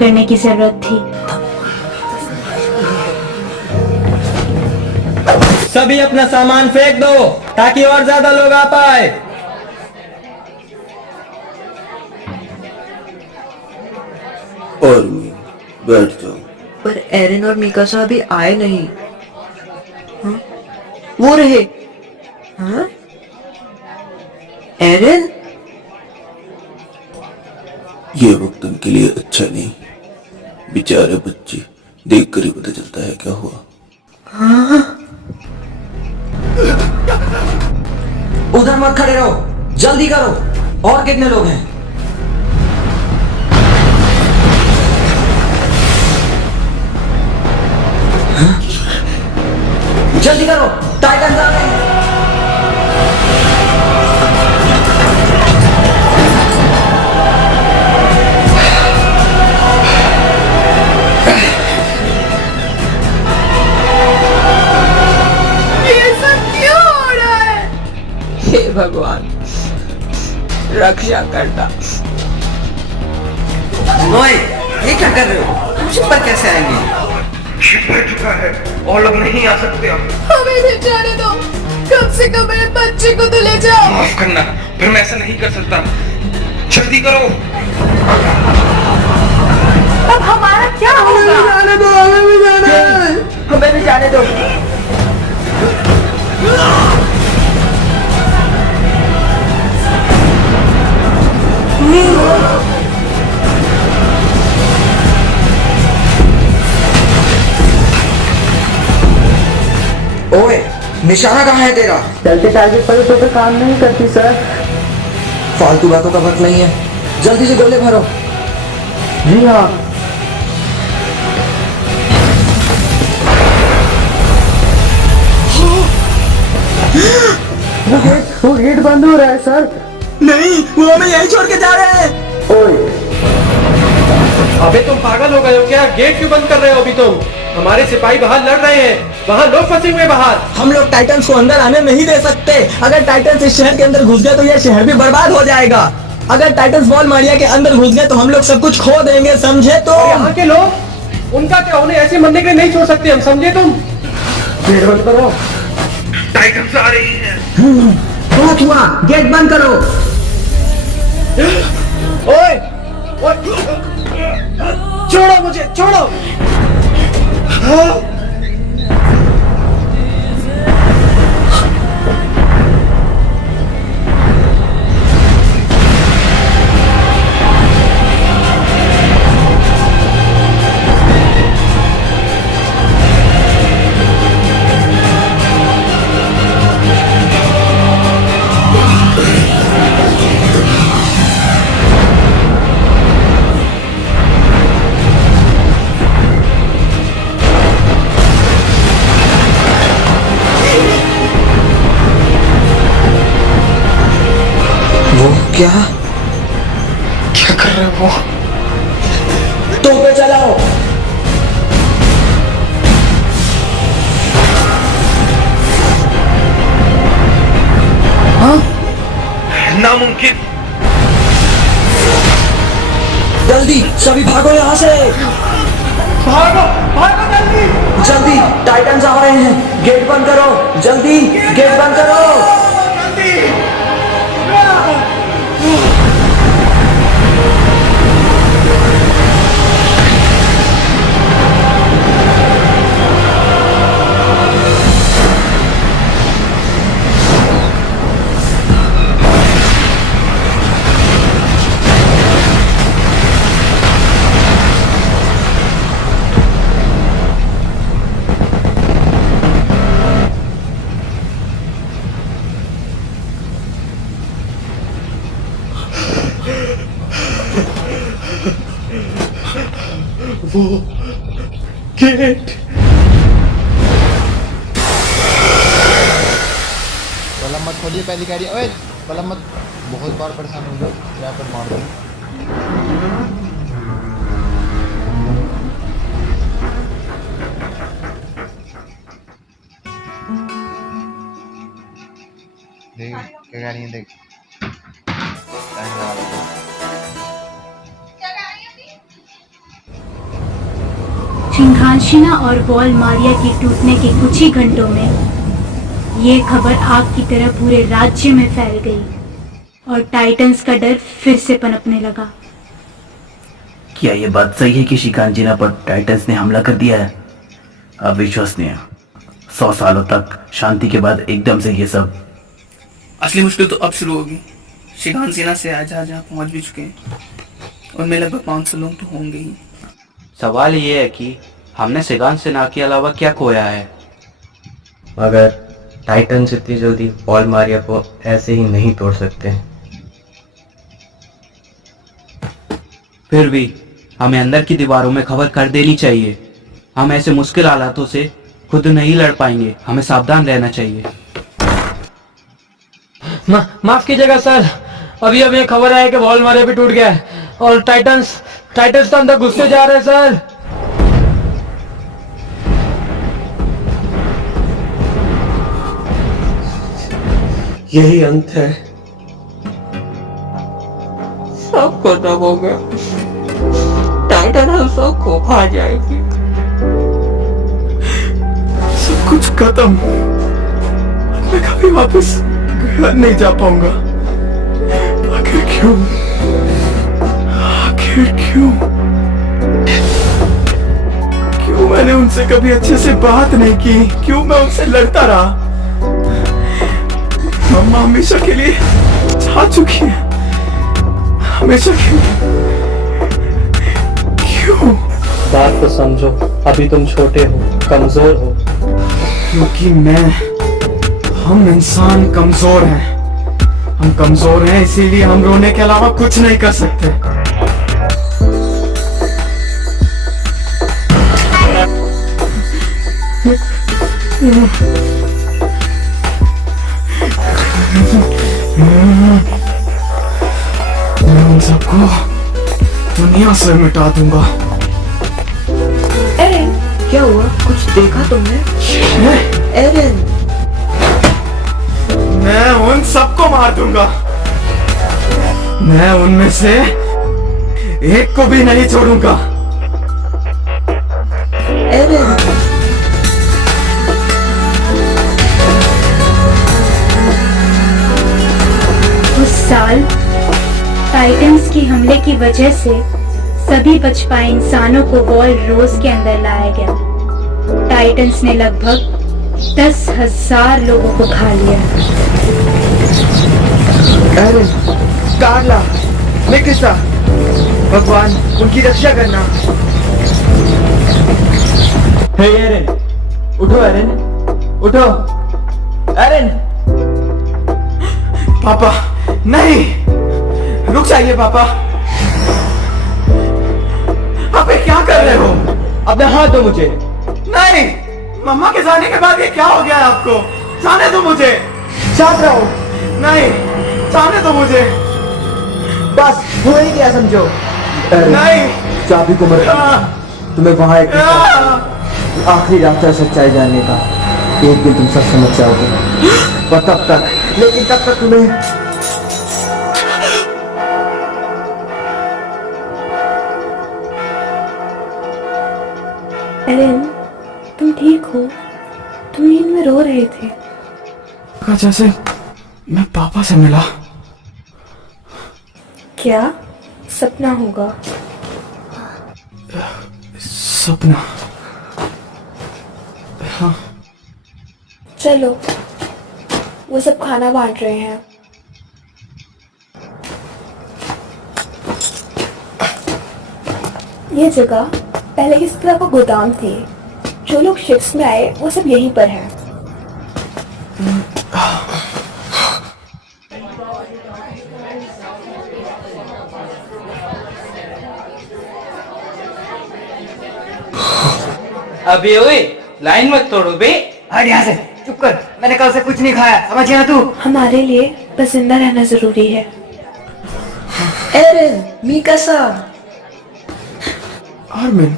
करने की जरूरत थी। सभी अपना सामान फेंक दो ताकि और ज्यादा लोग आ पाए। और मैं बैठ जाऊं। पर एरिन और मिकासा अभी आए नहीं। हाँ? वो रहे। हाँ? एरिन? ये वक्त उनके लिए अच्छा नहीं। बेचारे बच्चे, देख कर ही पता चलता है क्या हुआ। हाँ? उधर मत खड़े रहो, जल्दी करो। और कितने लोग हैं? हाँ? जल्दी करो, टाइटन्स आ रहे हैं। ये सब क्यों हो रहा है? हे भगवान, रक्षा करना। ओए, ये क्या कर रहे हो? मुझ पर कैसे आएंगे? भर चुका है और लोग नहीं आ सकते अब। हमें भी जाने दो, कम से कम मेरे बच्चे को तो ले जाओ। माफ करना, फिर मैं ऐसा नहीं कर सकता। जल्दी करो। अब हमारा क्या होगा? जाने दो, हमें भी जाना है। हमें भी जाने दो। ओए, निशाना कहाँ है तेरा? चलते टारगेट पर तो काम नहीं करती सर। फालतू बातों का वक्त नहीं है, जल्दी से गोले भरो। जी हाँ। वो गेट बंद हो रहा है सर। नहीं, वो हमें यहीं छोड़ के जा रहे हैं। ओए, अबे तुम पागल हो गए हो क्या? गेट क्यों बंद कर रहे हो अभी तुम? हमारे सिपाही बाहर लड़ रहे हैं, वहाँ लोग फंसे हुए बाहर। हम लोग टाइटन्स को अंदर आने नहीं दे सकते। अगर टाइटन्स इस शहर के अंदर घुस गए तो यह शहर भी बर्बाद हो जाएगा। अगर टाइटन्स वॉल मारिया के अंदर घुस गए तो हम लोग सब कुछ खो देंगे, समझे? तो और यहाँ के लोग, उनका क्या? उन्हें ऐसे मरने के लिए नहीं छोड़ सकते हम, समझे तुम? गेट बंद करो। टाइटन्स आ रही हैं। बहुत हुआ, गेट बंद करो। ओए, छोड़ो मुझे, छोड़ो। हाँ? क्या क्या कर रहे हो? तुम पे चलाओ। नामुमकिन। जल्दी सभी भागो यहाँ से। भागो, भागो जल्दी। जल्दी, टाइटन्स आ रहे हैं। गेट बंद करो, जल्दी गेट बंद करो। जल्दी। वो गेट। कलम मत खोलिए पहली गाड़ी। ओए कलम मत, बहुत बार परेशान हो गए, यहाँ पर मार दो। देख क्या गाड़ी है, देख लाइन लगा लो। सिंघांशिना और वॉल मारिया के टूटने के कुछ ही घंटों में ये खबर आग की तरह पूरे राज्य में फैल गई और टाइटंस का डर फिर से पनपने लगा। क्या ये बात सही है कि शिकांजिना पर टाइटंस ने हमला कर दिया है? अविश्वसनीय। 100 सालों तक शांति के बाद एकदम से ये सब। असली मुश्किल तो अब शुरू होगी। शिकान सेना से आज जहाँ पहुंच भी चुके हैं, उनमें लगभग 500 लोग तो होंगे ही। सवाल ये है कि हमने शिकान सेना के अलावा क्या खोया है? मगर टाइटंस इतनी जल्दी वॉल मारिया को ऐसे ही नहीं तोड़ सकते। फिर भी हमें अंदर की दीवारों में खबर कर देनी चाहिए। हम ऐसे मुश्किल हालातों से खुद नहीं लड़ पाएंगे, हमें सावधान रहना चाहिए। माफ कीजिएगा सर, अभी अभी खबर है कि वॉल मारिया भी टूट गया है और टाइटंस तो अंदर घुसते जा रहे हैं सर। यही अंत है। सब खत्म हो गया। टाइटन हम सबको खा जाएगी। सब कुछ खत्म। मैं कभी वापस घर नहीं जा पाऊंगा। आखिर क्यों? आखिर क्यों? क्यों मैंने उनसे कभी अच्छे से बात नहीं की? क्यों मैं उनसे लड़ता रहा? मम्मा हमेशा के लिए जा चुकी है, हमेशा के लिए। क्यों? बात को समझो, अभी तुम छोटे हो, कमजोर हो। क्योंकि हम इंसान कमजोर हैं। हम कमजोर हैं, इसीलिए हम रोने के अलावा कुछ नहीं कर सकते। मैं उन सबको दुनिया से मिटा दूंगा। एरन, क्या हुआ? कुछ देखा तुमने? एरन, मैं उन सबको मार दूंगा। मैं उनमें से एक को भी नहीं छोड़ूंगा। एरन, उस साल टाइटंस की हमले की वजह से सभी बच पाए इंसानों को वॉल रोज के अंदर लाया गया। टाइटंस ने लगभग 10,000 लोगों को खा लिया। एरन, कार्ला, मिकिसा, भगवान उनकी रक्षा करना। हे एरन, उठो एरन, उठो एरन। पापा नहीं, रुक जाइए पापा। आप ये क्या कर रहे हो? अपना हाथ दो मुझे। नहीं, मम्मा के जाने के बाद ये क्या हो गया है आपको? जाने दो मुझे। शांत रहो। नहीं, जाने दो मुझे। बस हो ही गया समझो। नहीं, चाबी को मत, तुम्हें वहां एक आखिरी रास्ता है सच्चाई जानने का। एक दिन तुम सब समझ जाओगे, और तब तक, लेकिन तब तक तुम्हें एरन, तुम ठीक हो? तुम नींद में रो रहे थे। जैसे मैं पापा से मिला। क्या सपना होगा? सपना? हाँ। चलो, वो सब खाना बांट रहे हैं। ये जगह पहले इस तरह का गोदाम थी। जो लोग शिप्स में आए वो सब यहीं पर हैं। अबे ओए, लाइन मत तोड़ो बे। हट यहाँ से, चुप कर। मैंने कल से कुछ नहीं खाया, समझ गया तू? हमारे लिए बस जिंदा रहना जरूरी है। एरन, मिकासा। आर्मिन,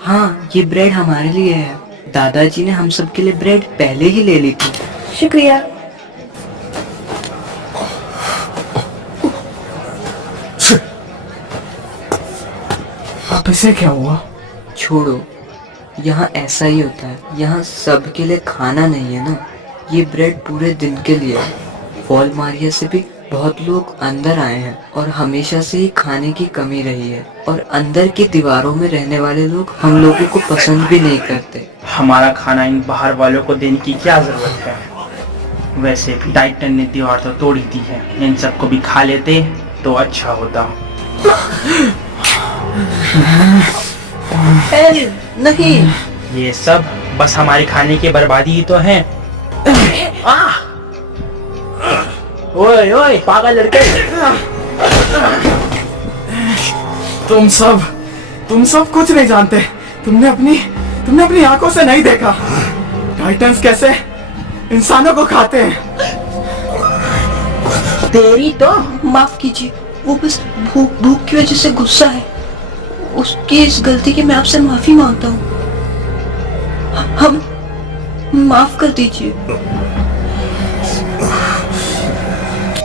हाँ, ये ब्रेड हमारे लिए है। दादाजी ने हम सब के लिए ब्रेड पहले ही ले ली थी। शुक्रिया। आप इसे क्या हुआ? छोड़ो, यहाँ ऐसा ही होता है। यहाँ सबके लिए खाना नहीं है ना, ये ब्रेड पूरे दिन के लिए है। वॉल मारिया से भी बहुत लोग अंदर आए हैं और हमेशा से ही खाने की कमी रही है, और अंदर की दीवारों में रहने वाले लोग हम लोगों को पसंद भी नहीं करते। हमारा खाना इन बाहर वालों को देने की क्या जरूरत है? वैसे भी टाइटन ने दीवार तो तोड़ ही दी है, इन सबको भी खा लेते तो अच्छा होता। नहीं, ये सब बस हमारे खाने की बर्बादी ही तो है। ओए ओए पागल लड़के, तुम सब कुछ नहीं जानते। तुमने अपनी आंखों से नहीं देखा टाइटन्स कैसे इंसानों को खाते हैं। तेरी तो माफ कीजिए, वो बस भूख की वजह से गुस्सा है। उसकी इस गलती की मैं आपसे माफी मांगता हूँ। हम माफ कर दीजिए।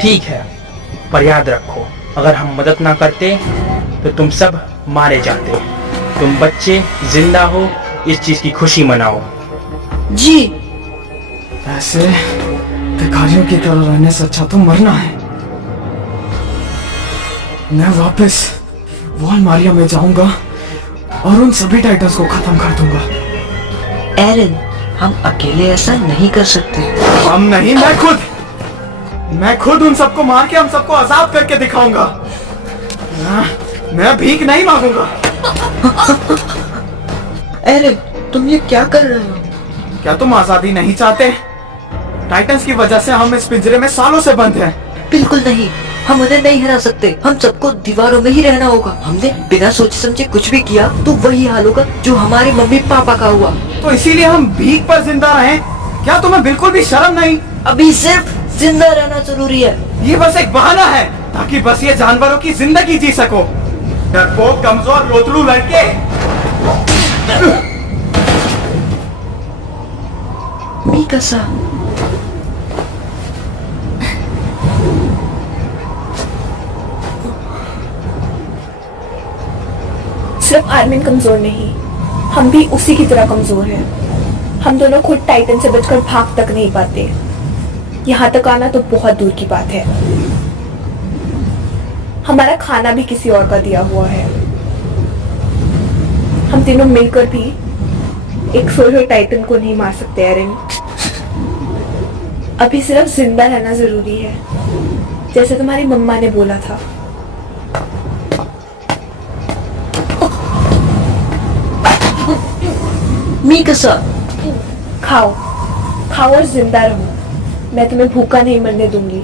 ठीक है, पर याद रखो, अगर हम मदद ना करते तो तुम सब मारे जाते। तुम बच्चे जिंदा हो, इस चीज की खुशी मनाओ। जी। ऐसे भिखारियों की तरह रहने से अच्छा तो मरना है। मैं वापस वॉल मारिया में जाऊंगा और उन सभी टाइटन्स को खत्म कर दूंगा। एरन, हम अकेले ऐसा नहीं कर सकते। हम नहीं, मैं खुद उन सबको मार के हम सबको आजाद करके दिखाऊंगा। मैं भीख नहीं मांगूंगा। एरन, तुम ये क्या कर रहे हो? क्या तुम आजादी नहीं चाहते? टाइटन्स की वजह से हम इस पिंजरे में सालों से बंद हैं। बिल्कुल नहीं, हम उन्हें नहीं हरा सकते। हम सबको दीवारों में ही रहना होगा। हमने बिना सोचे समझे कुछ भी किया तो वही हाल होगा जो हमारे मम्मी पापा का हुआ। तो इसीलिए हम भीख पर जिंदा रहें? क्या तुम्हें बिल्कुल भी शर्म नहीं? अभी सिर्फ जिंदा रहना जरूरी है। ये बस एक बहाना है ताकि बस ये जानवरों की जिंदगी जी सको। डरपोक, कमजोर, लोतड़ू लड़के। मिकासा, सिर्फ आर्मिन कमजोर नहीं, हम भी उसी की तरह कमजोर हैं। हम दोनों खुद टाइटन से बचकर भाग तक नहीं पाते। यहाँ तक आना तो बहुत दूर की बात है। हमारा खाना भी किसी और का दिया हुआ है। हम तीनों मिलकर भी एक सोए हुए टाइटन को नहीं मार सकते एरन। अभी सिर्फ जिंदा रहना जरूरी है, जैसे तुम्हारी मम्मा ने बोला था। मिकासा, खाओ और जिंदा रहो। मैं तुम्हें भूखा नहीं मरने दूंगी।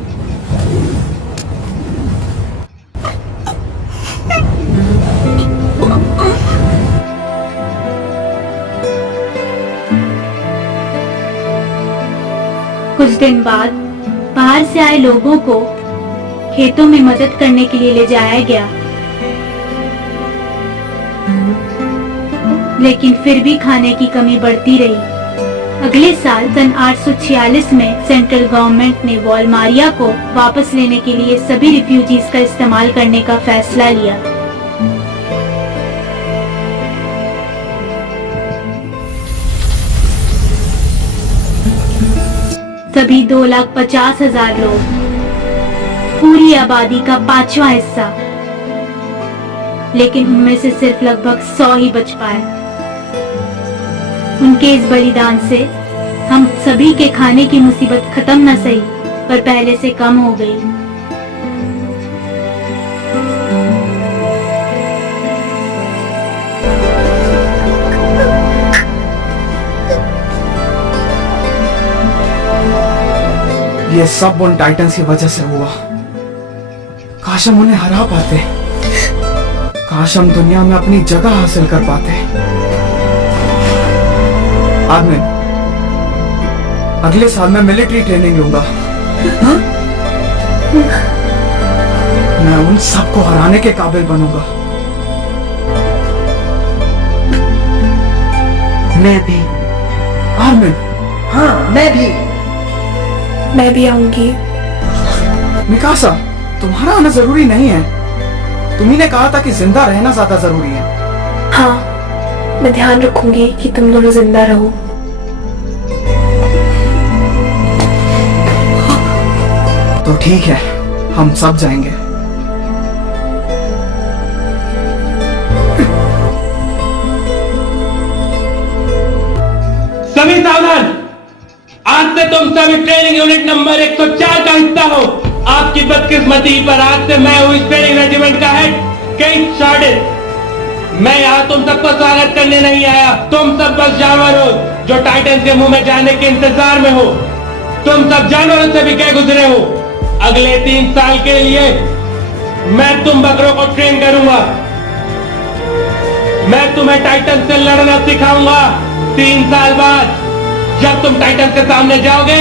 कुछ दिन बाद बाहर से आए लोगों को खेतों में मदद करने के लिए ले जाया गया, लेकिन फिर भी खाने की कमी बढ़ती रही। अगले साल सन 846 में सेंट्रल गवर्नमेंट ने वॉल मारिया को वापस लेने के लिए सभी रिफ्यूजीज का इस्तेमाल करने का फैसला लिया। सभी 2,50,000 लोग, पूरी आबादी का 5वां हिस्सा, लेकिन उनमें से सिर्फ लगभग 100 ही बच पाए। उनके इस बलिदान से हम सभी के खाने की मुसीबत खत्म न सही, पर पहले से कम हो गई। ये सब उन टाइटन्स की वजह से हुआ। काश हम उन्हें हरा पाते। काश हम दुनिया में अपनी जगह हासिल कर पाते। आर्मिन, अगले साल मैं मिलिट्री ट्रेनिंग लूंगा। मैं उन सबको हराने के काबिल बनूंगा। मैं भी। आर्मिन? हाँ, मैं भी आऊंगी। मिकासा, तुम्हारा आना जरूरी नहीं है। तुम्ही ने कहा था कि जिंदा रहना ज्यादा जरूरी है। मैं ध्यान रखूंगी कि तुम दोनों जिंदा रहो। तो ठीक है, हम सब जाएंगे। सभी सावधान, आज से तुम सभी ट्रेनिंग यूनिट नंबर 104 का हिस्सा हो। आपकी बदकिस्मती पर आज से मैं हूँ इस ट्रेनिंग रेजिमेंट का हेड केट शार्डिन। मैं यहाँ तुम सबका स्वागत करने नहीं आया। तुम सब बस जानवर हो जो टाइटन के मुंह में जाने के इंतजार में हो। तुम सब जानवरों से भी क्या गुजरे हो। अगले 3 साल के लिए मैं तुम बकरों को ट्रेन करूंगा। मैं तुम्हें टाइटन से लड़ना सिखाऊंगा। 3 साल बाद जब तुम टाइटन के सामने जाओगे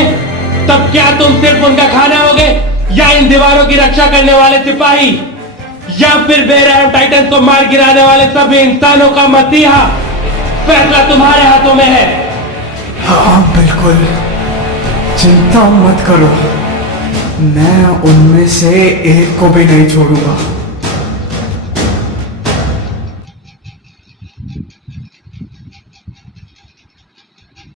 तब क्या तुम सिर्फ उनका खाना होगे, या इन दीवारों की रक्षा करने वाले सिपाही, या फिर बेरहम टाइटन को मार गिराने वाले सभी इंसानों का मसीहा? फैसला तुम्हारे हाथों में है। हाँ बिल्कुल, चिंता मत करो, मैं उनमें से एक को भी नहीं छोड़ूंगा।